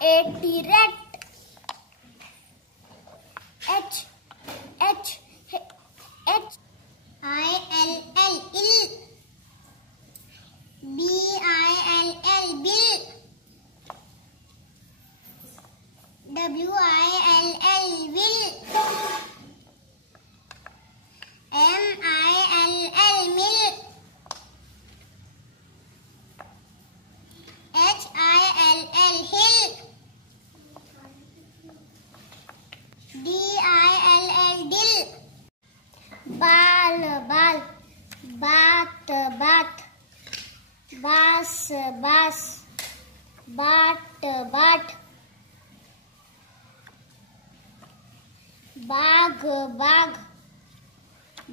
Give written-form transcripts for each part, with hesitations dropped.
R-A-T rat. H-I-L-L ill. B-I-L-L bill. W-I-L-L will. M-I-L-L mill. H-I-L-L hill. D-I-L-L dill. बाल बाल, बात बात, बास बास, बाट बाट, बाघ बाघ,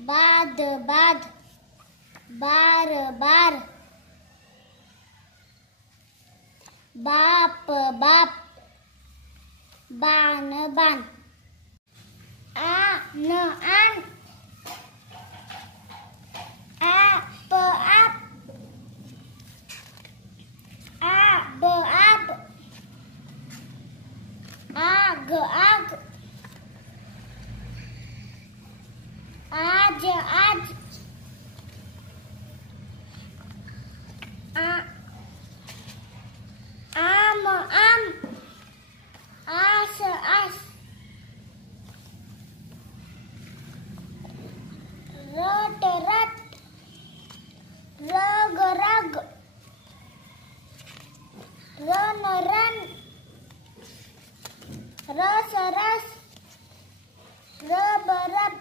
बाद बाद, बार बार, बाप बाप, बान बान, आन आन, आप आप, आब आब, आग आग, आज आज, आम आम, आस आस, रट रट, रग रग, रन रन, रस रस, रब रब,